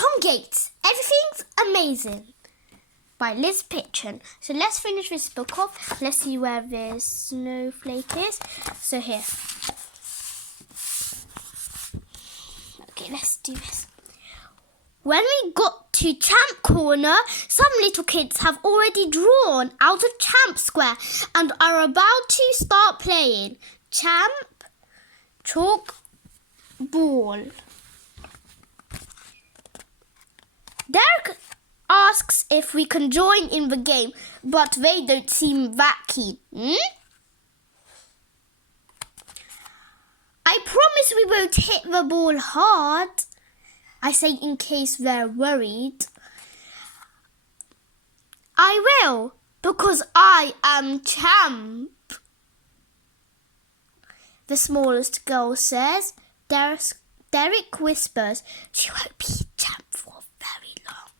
Tom Gates, Everything's Amazing by Liz Pitchen. So let's finish this book off. Let's see where this snowflake is. So here. Okay, let's do this. When we got to Champ Corner, some little kids have already drawn out of Champ Square and are about to start playing. Champ, chalk, ball. Derek asks if we can join in the game, but they don't seem that keen. I promise we won't hit the ball hard, I say in case they're worried. I will, because I am Champ, the smallest girl says. Derek whispers, she won't be Champ for very long.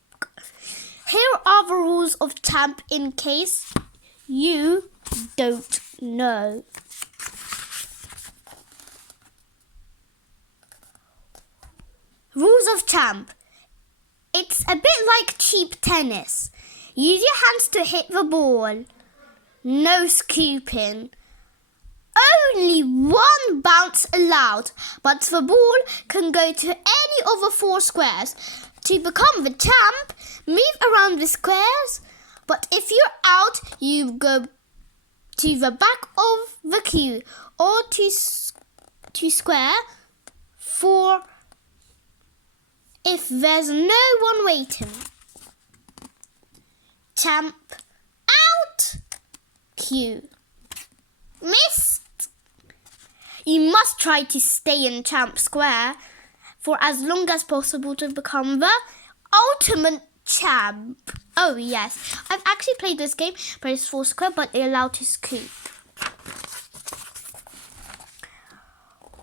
Here are the rules of Champ in case you don't know. Rules of Champ. It's a bit like cheap tennis. Use your hands to hit the ball. No scooping. Only one bounce allowed, but the ball can go to any of the 4 squares. To become the champ, move around the squares, but if you're out, you go to the back of the queue or to square 4 if there's no one waiting. Champ out, queue. Missed. You must try to stay in Champ Square for as long as possible to become the ultimate champ. Oh yes, I've actually played this game, but it's 4 square, but they allow to scoop.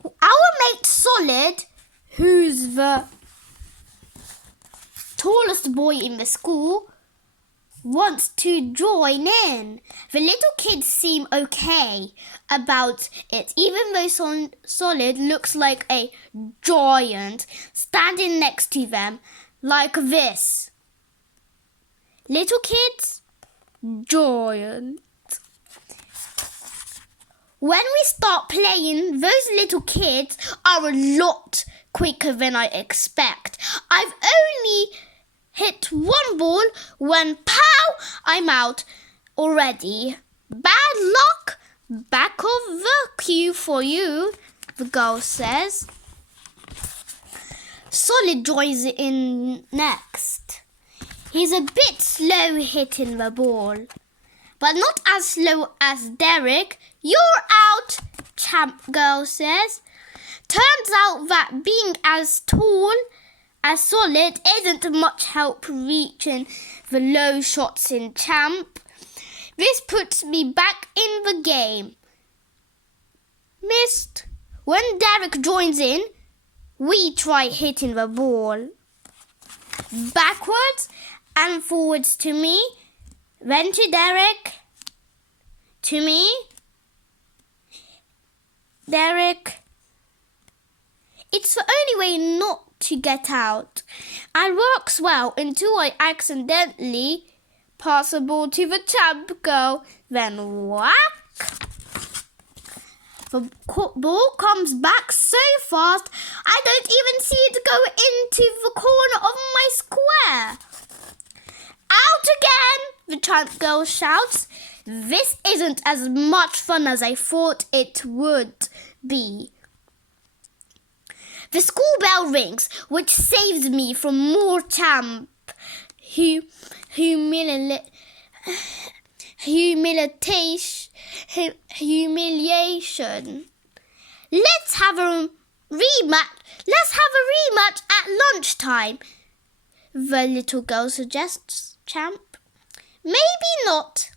Our mate Solid, who's the tallest boy in the school, wants to join in. The little kids seem okay about it, even though Solid looks like a giant standing next to them like this. Little kids, giant. When we start playing, those little kids are a lot quicker than I expect. I've only hit 1 ball when, pow, I'm out already. Bad luck, back of the queue for you, the girl says. Solid joins in next. He's a bit slow hitting the ball, but not as slow as Derek. You're out, Champ girl says. Turns out that being as tall as Solid isn't much help reaching the low shots in Champ. This puts me back in the game. Missed. When Derek joins in, we try hitting the ball. Backwards and forwards to me, then to Derek, to me, Derek. It's the only way not to get out, and works well until I accidentally pass the ball to the champ girl, then whack! The ball comes back so fast I don't even see it go into the corner of my square. Out again, the champ girl shouts. This isn't as much fun as I thought it would be. The school bell rings, which saves me from more champ humiliation. Let's have a rematch at lunchtime, the little girl suggests Champ. Maybe not.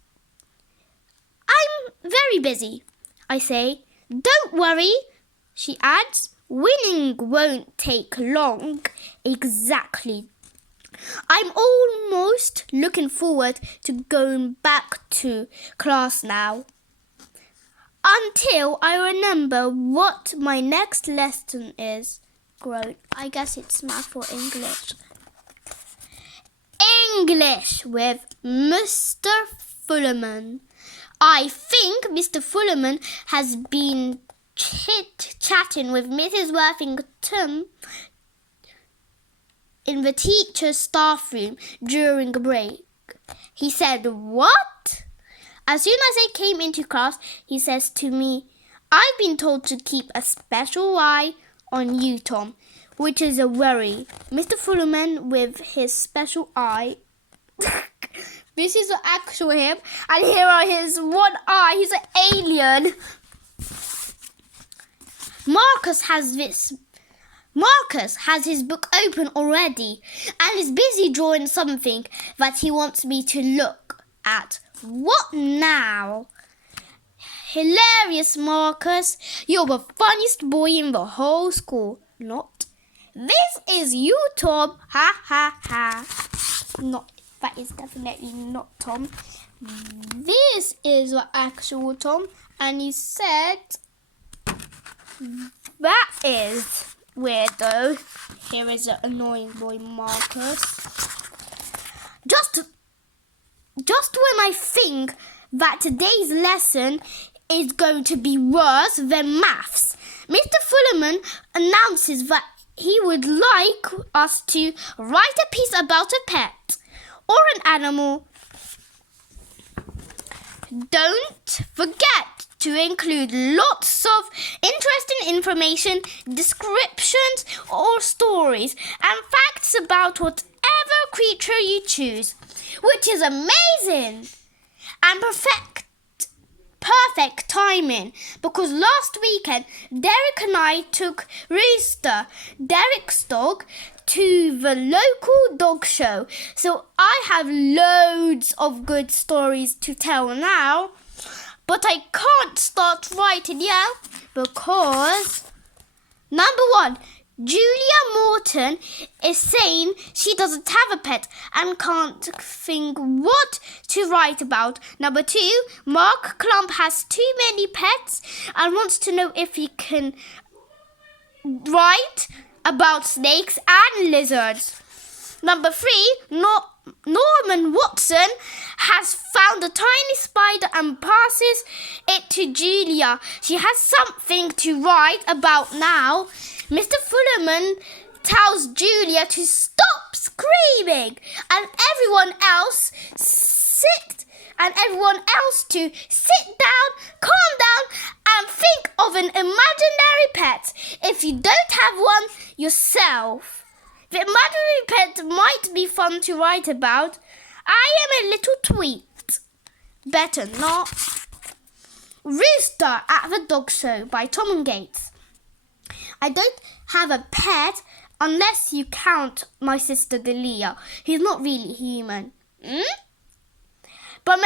I'm very busy, I say. Don't worry, she adds. Winning won't take long. Exactly. I'm almost looking forward to going back to class now. Until I remember what my next lesson is. Grown. I guess it's math or English. English with Mr. Fullerman. I think Mr. Fullerman has been chit-chatting with Mrs. Worthington in the teacher's staff room during a break. He said, "What?" As soon as I came into class, he says to me, "I've been told to keep a special eye on you, Tom," which is a worry. Mr. Fullerman with his special eye. This is the actual him, and here are his one eye. He's an alien. Marcus has his book open already and is busy drawing something that he wants me to look at. What now? Hilarious, Marcus. You're the funniest boy in the whole school. Not. This is you, Tom. Ha ha ha. Not. That is definitely not Tom. This is the actual Tom. And he said, that is weird though. Here is an annoying boy, Marcus. Just when I think that today's lesson is going to be worse than maths, Mr. Fullerman announces that he would like us to write a piece about a pet or an animal. Don't forget to include lots of interesting information, descriptions or stories and facts about whatever creature you choose, which is amazing and perfect timing, because last weekend Derek and I took Rooster, Derek's dog, to the local dog show, so I have loads of good stories to tell now, but I can't start writing yet because number 1, Julia Morton is saying she doesn't have a pet and can't think what to write about. Number 2, Mark Clump has too many pets and wants to know if he can write about snakes and lizards. Number 3, Norman Watson has found a tiny spider and passes it to Julia. She has something to write about now. Mr. Fullerman tells Julia to stop screaming and everyone else to sit down, calm down and think of an imaginary pet if you don't have one yourself. The imaginary pet might be fun to write about. I am a little tweet. Better not. Rooster at the Dog Show by Tom and Gates. I don't have a pet unless you count my sister Delia. He's not really human. But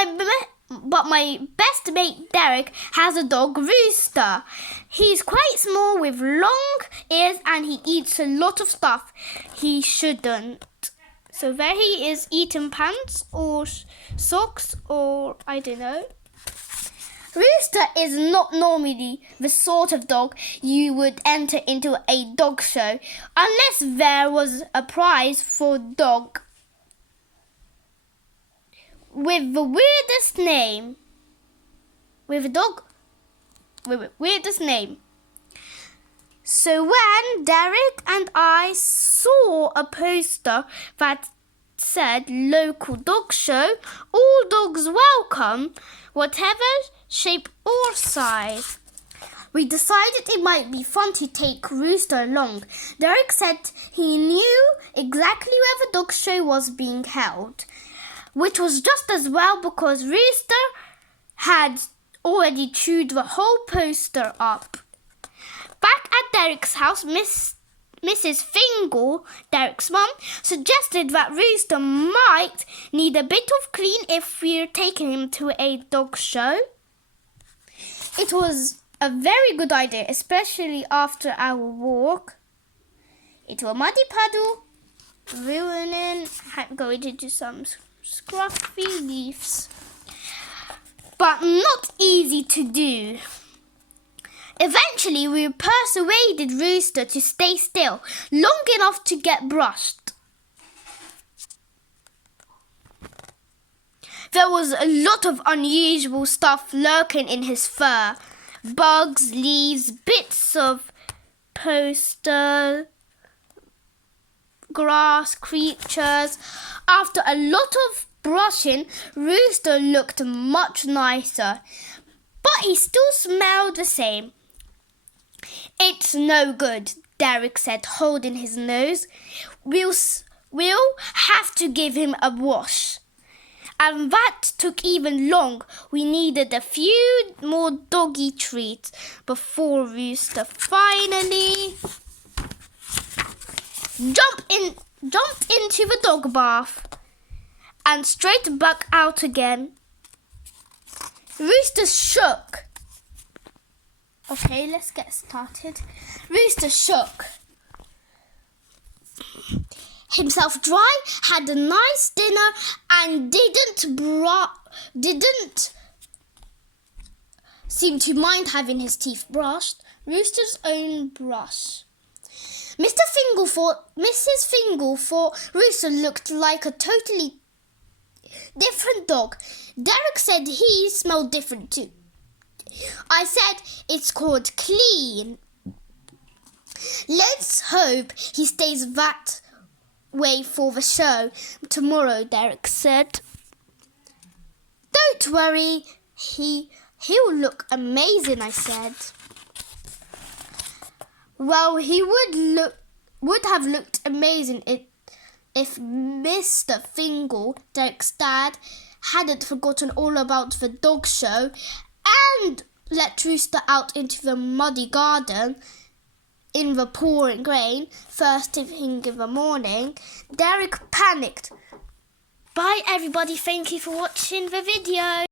my best mate Derek has a dog, Rooster. He's quite small with long ears and he eats a lot of stuff he shouldn't. So there he is eating pants or socks or I don't know. Rooster is not normally the sort of dog you would enter into a dog show unless there was a prize for dog with the weirdest name. With a dog with the weirdest name. So when Derek and I saw a poster that said local dog show, all dogs welcome, whatever shape or size, we decided it might be fun to take Rooster along. Derek said he knew exactly where the dog show was being held, which was just as well because Rooster had already chewed the whole poster up. Back at Derek's house, Mrs. Fingal, Derek's mum, suggested that Rooster might need a bit of clean if we're taking him to a dog show. It was a very good idea, especially after our walk into a muddy puddle, going into some scruffy leaves, but not easy to do. Eventually, we persuaded Rooster to stay still long enough to get brushed. There was a lot of unusual stuff lurking in his fur. Bugs, leaves, bits of poster, grass, creatures. After a lot of brushing, Rooster looked much nicer, but he still smelled the same. It's no good, Derek said, holding his nose. We'll have to give him a wash. And that took even long. We needed a few more doggy treats before Rooster finally jumped into the dog bath and straight back out again. Rooster shook. Okay, let's get started. Rooster shook himself dry, had a nice dinner, and didn't seem to mind having his teeth brushed. Rooster's own brush. Mrs. Fingal thought Rooster looked like a totally different dog. Derek said he smelled different too. I said it's called clean. Let's hope he stays that way for the show tomorrow, Derek said. Don't worry, he'll look amazing, I said. Well, he would have looked amazing if Mr. Fingal, Derek's dad, hadn't forgotten all about the dog show and let Rooster out into the muddy garden in the pouring rain first thing in the morning. Derek panicked. Bye everybody, thank you for watching the video.